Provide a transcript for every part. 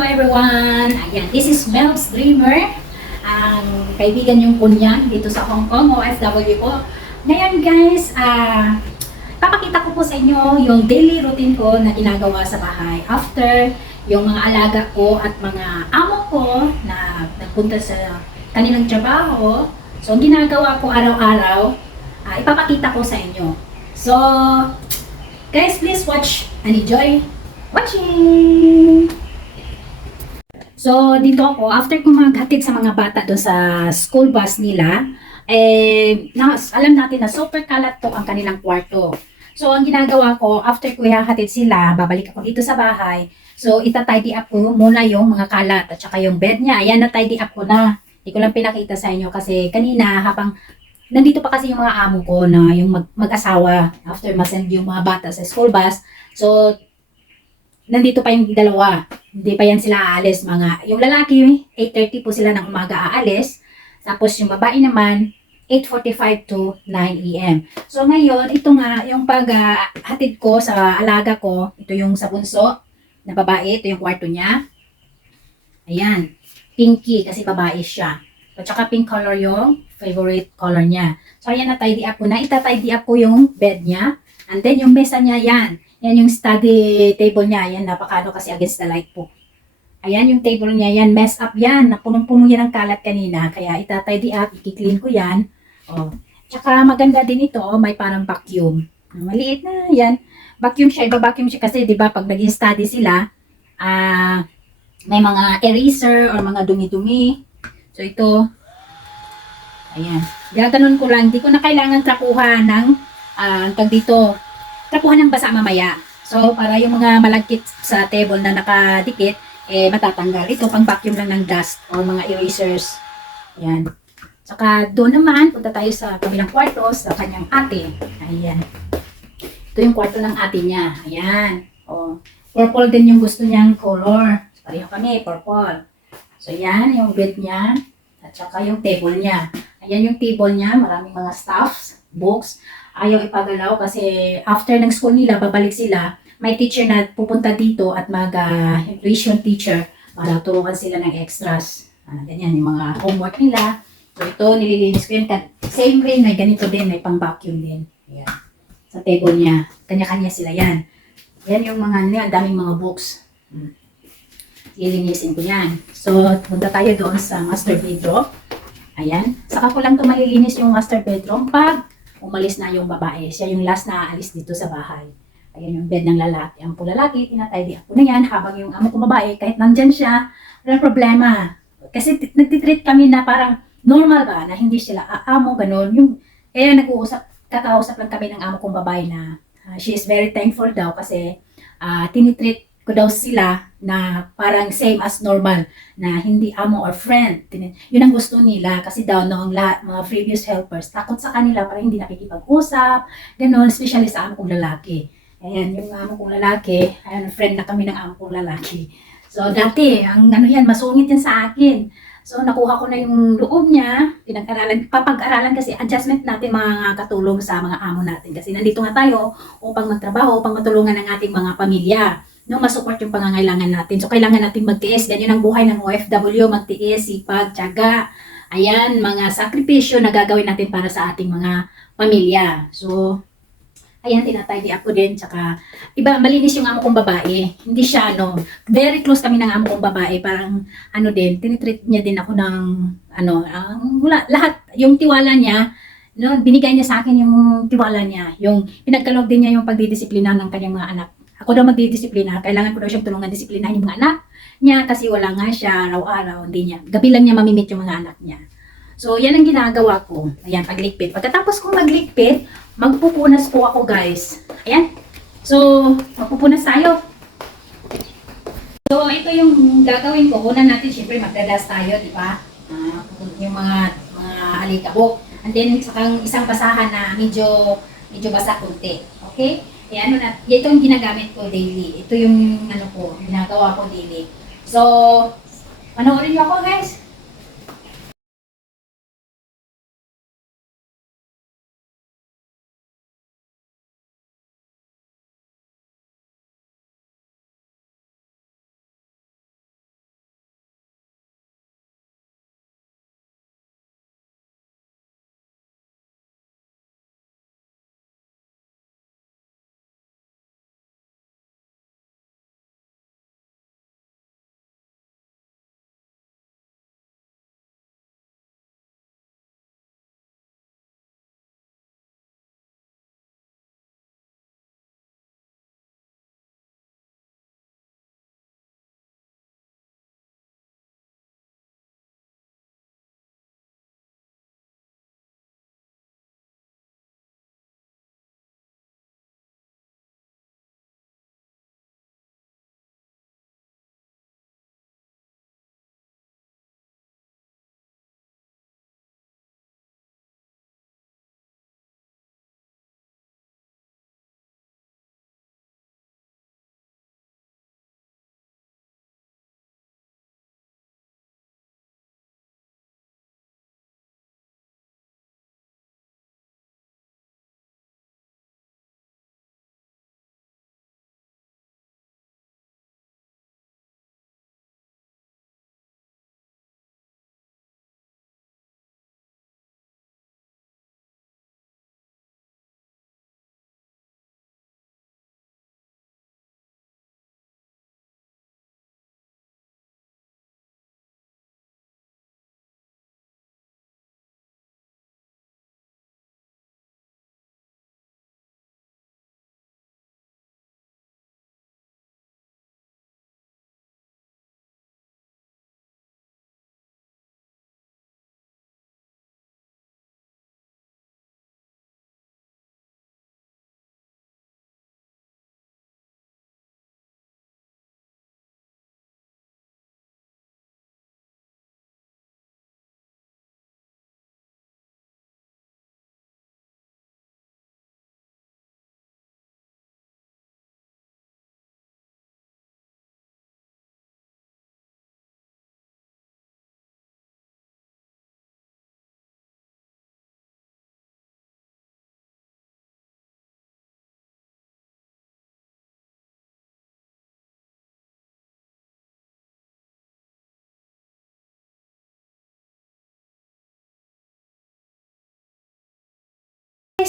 everyone! Ayan, this is Mel's Dreamer, ang kaibigan yung kunyan dito sa Hong Kong, OFW po. Ngayon guys, papakita ko po sa inyo yung daily routine ko na ginagawa sa bahay after yung mga alaga ko at mga amo ko na nagpunta sa kanilang trabaho. So, ang ginagawa ko araw-araw, ipapakita ko sa inyo. So, guys, please watch and enjoy watching! So, dito ako, after ko maghatid sa mga bata doon sa school bus nila, alam natin na super kalat po ang kanilang kwarto. So, ang ginagawa ko, after ko ihahatid sila, babalik ako dito sa bahay. So, itatidy up ko muna yung mga kalat at saka yung bed niya. Ayan, na-tidy up ko na. Hindi ko lang pinakita sa inyo kasi kanina habang nandito pa kasi yung mga amo ko na yung mag-asawa after masend yung mga bata sa school bus. So, nandito pa yung dalawa. Hindi pa yan sila aalis. Yung lalaki, 8:30 po sila ng umaga aalis. Tapos yung babae naman, 8:45 to 9 a.m. So ngayon, ito nga, yung paghatid ko sa alaga ko, ito yung sa bunso na babae, ito yung kwarto niya. Ayan, pinky kasi babae siya. At saka pink color yung favorite color niya. So ayan, na-tidy up ko na. Ita-tidy up ko yung bed niya. And then yung mesa niya, yan. Yan yung study table niya. Yan, napakano kasi against the light po. Ayan yung table niya. Yan, mess up yan. Napunong-puno yan ng kalat kanina. Kaya ita-tidy up, i-clean ko yan. Oh. Tsaka maganda din ito, may parang vacuum. Maliit na yan. Vacuum siya, iba-vacuum siya kasi 'di ba pag nag-study sila, may mga eraser or mga dumi-dumi. So ito, ayan. Gaganon ko lang, hindi ko na kailangan trapuhan ng tag dito. Trapuhan ng basa mamaya. So para yung mga malagkit sa table na nakadikit, matatanggal. Ito pang vacuum lang ng dust or mga erasers. Ayan. Saka doon naman, punta tayo sa kabilang kwarto sa kanyang ate. Ayan. Ito yung kwarto ng ate niya. Ayan. O, purple din yung gusto niyang color. Pareho kami, purple. So, yan yung bed niya. At saka yung table niya. Ayan yung table niya. Maraming mga stuffs, books. Ayaw ipagalaw kasi after ng school nila, babalik sila. May teacher na pupunta dito at tuition teacher para turuan sila ng extras. Ganyan, yung mga homework nila. So, ito, nililinis ko yun. Same rin, may ganito din, may pang-vacuum din. Ayan. Sa table niya. Kanya-kanya sila yan. Yan yung mga, daming mga books. Lilinisin ko yan. So, punta tayo doon sa master bedroom. Ayan. Saka ko lang ito malilinis yung master bedroom pag umalis na yung babae. Siya yung last na aalis dito sa bahay. Ayan yung bed ng lalaki. Ang po lalaki, tinatidy ako na yan. Habang yung amo kong babae, kahit nandyan siya, walang problema. Kasi nagtitreat kami na parang normal ba, na hindi sila aamo, ganun. Kaya kakausap lang kami ng amo kong babae na she is very thankful daw kasi tinitreat ko daw sila na parang same as normal, na hindi amo or friend. Yun ang gusto nila kasi daw noong mga previous helpers, takot sa kanila para hindi nakikipag-usap, ganun, especially sa amo kong lalaki. Ayan, yung amo kong lalaki, ayan, friend na kami ng amo kong lalaki. So, dati, masungit yan sa akin. So, nakuha ko na yung loob niya, papag-aralan kasi adjustment natin mga katulong sa mga amo natin. Kasi nandito nga tayo upang magtrabaho, upang matulungan ang ating mga pamilya. No, masupport yung pangangailangan natin. So, kailangan natin magtiis. Ganyan ang buhay ng OFW, magtiis, sipag, tiyaga. Ayan, mga sakripisyo na gagawin natin para sa ating mga pamilya. So, ayan, tinatidy up ko din. Tsaka, malinis yung amo kong babae. Hindi siya, very close kami ng amo kong babae. Parang, din, tinitreat niya din ako ng, lahat, yung tiwala niya, binigay niya sa akin yung tiwala niya. Yung, pinagkaloob din niya yung pagdidisiplina ng kanyang mga anak. Ako daw magdidisiplina, kailangan ko daw siyang tulungan disiplinahin yung mga anak niya kasi wala nga siya, araw-araw, hindi niya. Gabi lang niya mamimit yung mga anak niya. So, yan ang ginagawa ko. Ayan, pagligpit. Pagkatapos kong magligpit, magpupunas po ako, guys. Ayan. So, magpupunas tayo. So, ito yung gagawin ko. Una natin, syempre, magdadas tayo, di ba? Yung mga alikabok. And then, sakang isang basahan na medyo basa kunti. Okay? Ayan, ito yung ginagamit ko daily. Ito yung, ginagawa ko daily. So, panoorin niyo ako, guys.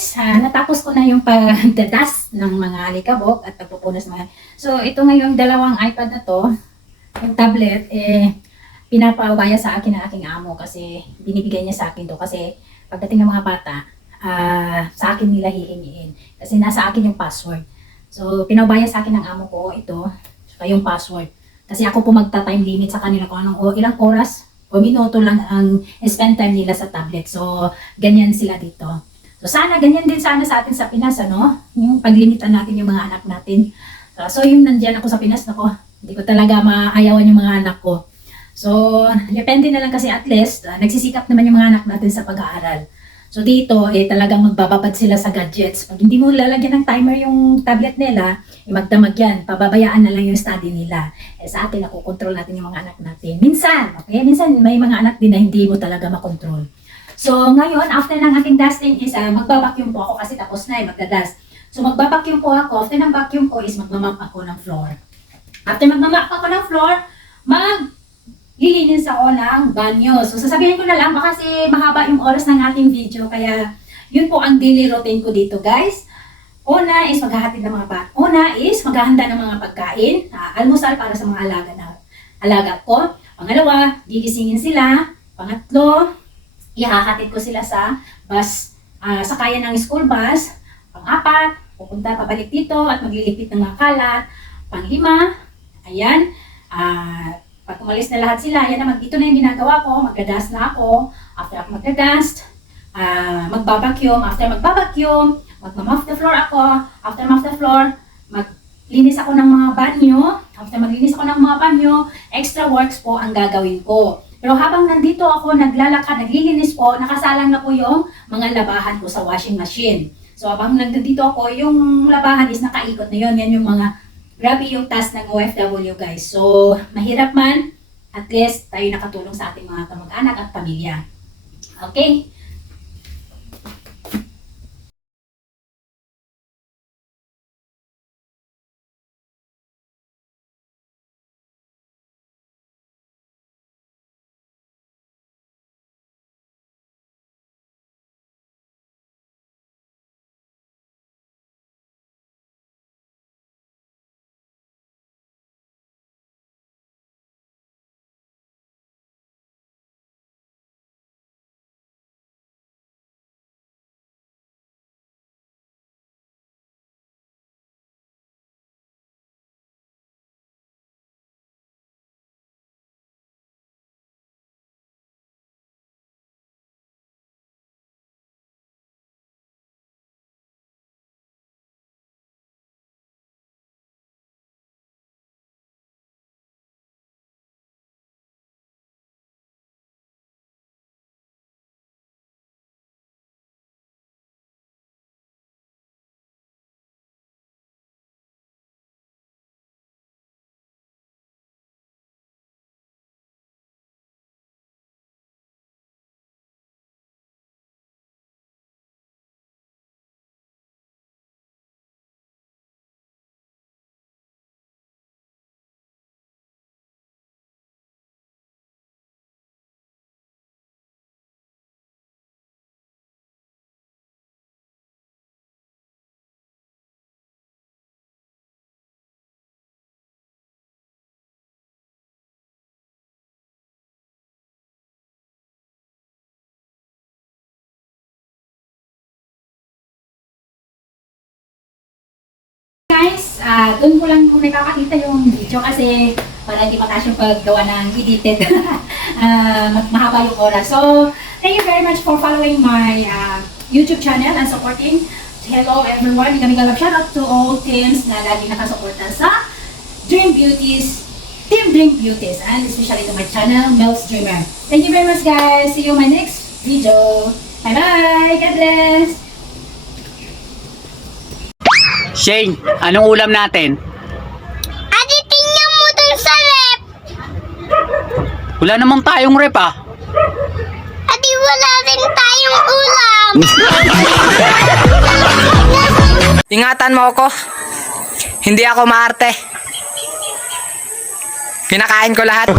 guys, natapos ko na yung pagdadas ng mga alikabok at pagpupunas ng mga. So, ito ngayong dalawang iPad na to, yung tablet, pinapabaya sa akin ng aking amo kasi binibigay niya sa akin to kasi pagdating ng mga bata, sa akin nila hihingiin kasi nasa akin yung password. So, pinabaya sa akin ng amo ko ito, saka yung password. Kasi ako po magta-time limit sa kanila kung anong ilang oras o minuto lang ang spend time nila sa tablet. So, ganyan sila dito. So, sana ganyan din sana sa atin sa Pinas, ano? Yung paglimitan natin yung mga anak natin. So, yung nandiyan ako sa Pinas, nako, hindi ko talaga maayawan yung mga anak ko. So, depende na lang kasi at least, nagsisikap naman yung mga anak natin sa pag-aaral. So, dito, talagang magbababad sila sa gadgets. Pag hindi mo lalagyan ng timer yung tablet nila, magdamag yan. Pababayaan na lang yung study nila. Sa atin, nakokontrol natin yung mga anak natin. Minsan, okay? Minsan, may mga anak din na hindi mo talaga makontrol. So, ngayon, after ng ating dusting is, magbabacuum po ako kasi tapos na magdadust. So, magbabacuum po ako. After ng vacuum ko is magmamap ako ng floor. After magmamap ako ng floor, lilinis ako ng banyo. So, sasabihin ko na lang, baka kasi mahaba yung oras ng ating video, kaya yun po ang daily routine ko dito, guys. Una is maghahatid ng mga bata. Una is maghahanda ng mga pagkain, almusal para sa mga alaga ko. Pangalawa, gigisingin sila. Pangatlo, ihahatid ko sila sa bus, sakayan ng school bus. Pang-apat, pabalik dito at maglilipit ng mga kalat. Pang-lima, ayan, pag umalis na lahat sila, yan naman, ito na yung ginagawa ko, magdadust na ako. After ako magdadust, magbabacuum. After magbabacuum, magmamop the floor ako. After mop the floor, maglinis ako ng mga banyo. After maglinis ako ng mga banyo, extra works po ang gagawin ko. Pero habang nandito ako, naglalakad, naglilinis po, nakasalang na po yung mga labahan ko sa washing machine. So habang nandito ako, yung labahan is nakaikot na yun. Yan yung mga grabe yung task ng OFW, guys. So, mahirap man, at least tayo nakatulong sa ating mga kamag-anak at pamilya. Okay? Guys, doon ko lang kung nakakakita yung video kasi para hindi makasyong paggawa ng edited. Mahaba yung oras. So, thank you very much for following my YouTube channel and supporting. Hello everyone, kami galap shout out to all teams na lagi nakasuporta sa Dream Beauties, Team Dream Beauties, and especially to my channel, Mel's Dreamer. Thank you very much, guys. See you in my next video. Bye-bye. God bless. Shane, anong ulam natin? Ate, tingnan mo dun sa rep. Wala namang tayong rep ah. Ate, wala rin tayong ulam. Ingatan mo ako. Hindi ako maarte. Kinakain ko lahat.